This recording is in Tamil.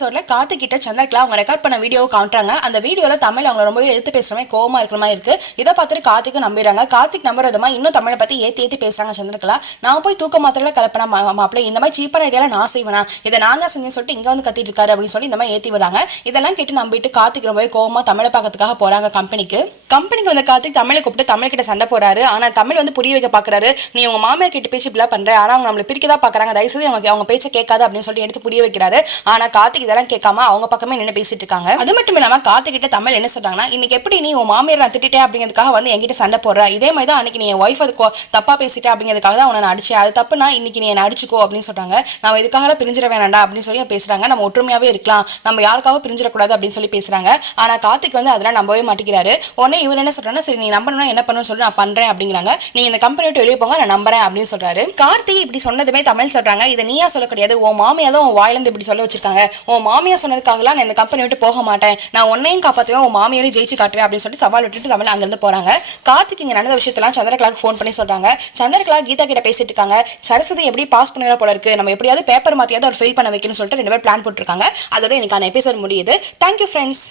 எபிசோட்ல கார்த்திக் கிட்ட சந்திரகலா அவங்க ரெக்கார்ட் பண்ண வீடியோ காட்டுறாங்க. அந்த வீடியோல தமிழ் அவங்க ரொம்பவே எடுத்து பேசுற மாதிரி கோவமா இருக்கிற மாதிரி இருக்கு. இதை பார்த்துட்டு கார்த்திக்கும் நம்பிடுறாங்க. கார்த்திக் நம்புறதுமா இன்னும் தமிழை பத்தி ஏத்தி பேசுறாங்க சந்திரகலா. நான் போய் தூக்க மாத்திரல கலப்பனா மாப்பிள்ள, இந்த மாதிரி சீப்பான ஐடியால நான் செய்வேனா, இதை நான் தான் செஞ்சேன்னு சொல்லிட்டு இங்க வந்து கத்திட்டு இருக்காரு அப்படின்னு சொல்லி இந்த மாதிரி ஏத்தி வராங்க. இதெல்லாம் கேட்டு நம்பிட்டு கார்த்திக் ரொம்பவே கோவமா தமிழை பார்க்கறதுக்காக போறாங்க கம்பெனிக்கு வந்து கார்த்திக் தமிழை கூப்பிட்டு தமிழ் கிட்ட சண்டை போறாரு. ஆனா தமிழ் வந்து புரிய வைக்க பாக்குறாரு. நீ உங்க மாமியார் கிட்ட பேசி இப்படிலாம் பண்ற, ஆனா அவங்க நம்மளை பிரிக்கதா பாக்குறாங்க, தயவுசெய்து அவங்க பேச்ச கேட்காது அப்படின்னு சொல்லி எடுத்து புரிய வைக்கிறாரு. ஆனா கார்த்திக் இதெல்லாம் கேட்காம அவங்க பக்கமே நின்று பேசிட்டு இருக்காங்க. அது மட்டும் இல்லாம கார்த்திக் கிட்ட தமிழ் என்ன சொல்றாங்கன்னா, இன்னைக்கு எப்படி நீ உன் மாமியார் நான் திட்டேன் அப்படிங்கிறதுக்காக வந்து என்கிட்ட சண்டை போடுற, இதே மாதிரி தான் அன்னைக்கு நீ என் ஒய்ஃப் தப்பா பேசிட்ட அப்படிங்கிறதுக்காக தான் உன்னை அடிச்சேன், அது தப்புனா இன்னைக்கு நீ என்ன அடிச்சுக்கோ அப்படின்னு சொல்றாங்க. நம்ம இதுக்காக பிரிஞ்சிட வேணாண்டா அப்படின்னு சொல்லி பேசுறாங்க. நம்ம ஒற்றுமையாவே இருக்கலாம், நம்ம யாருக்காக பிரிஞ்சிடக்கூடாது அப்படின்னு சொல்லி பேசுறாங்க. ஆனா கார்த்திக் வந்து அதெல்லாம் நம்பவே மாட்டேங்கிறாரு. உடனே இவர் என்ன சொல்றாங்கன்னா, சரி நீ நம்பணும்னா என்ன பண்ணணும்னு சொல்லி நான் பண்றேன் அப்படிங்கிறாங்க. நீங்க இந்த கம்பெனி விட்டு வெளியே போங்க, நான் நம்புறேன் அப்படின்னு சொல்றாரு. கார்த்திக் இப்படி சொன்னதுமே தமிழ் சொல்றாங்க, இதை நீயா சொல்ல கிடையாது, உன் மாமியா தான் உன் வாயிலிருந்து இப்படி சொல்ல வச்சிருக்காங்க, உன் மாமியா சொன்னதுக்காகலாம் நான் இந்த கம்பெனி விட்டு போக மாட்டேன், நான் உன்னையும் காப்பாற்றுவேன், உன் மாமியாரையும் ஜெயிச்சு காட்டுவேன் அப்படின்னு சொல்லிட்டு சவால் விட்டுட்டு தமிழ் அங்கிருந்து போறாங்க. கார்த்திக் இங்க நடந்த விஷயத்தெல்லாம் சந்திரகலாக்கு ஃபோன் பண்ணி சொல்றாங்க. சந்திரகலா கீதா கிட்ட பேசிட்டு இருக்காங்க. சரஸ்வதி எப்படி பாஸ் பண்ணுற போல இருக்கு, நம்ம எப்படியாவது பேப்பர் மாத்தியாவது ஒரு ஃபெயில் பண்ண வைக்கணும்னு சொல்லிட்டு 2 பேர் பிளான் போட்டுருக்காங்க. அதோட எனக்கான எபிசோட் முடியுது. Thank you friends.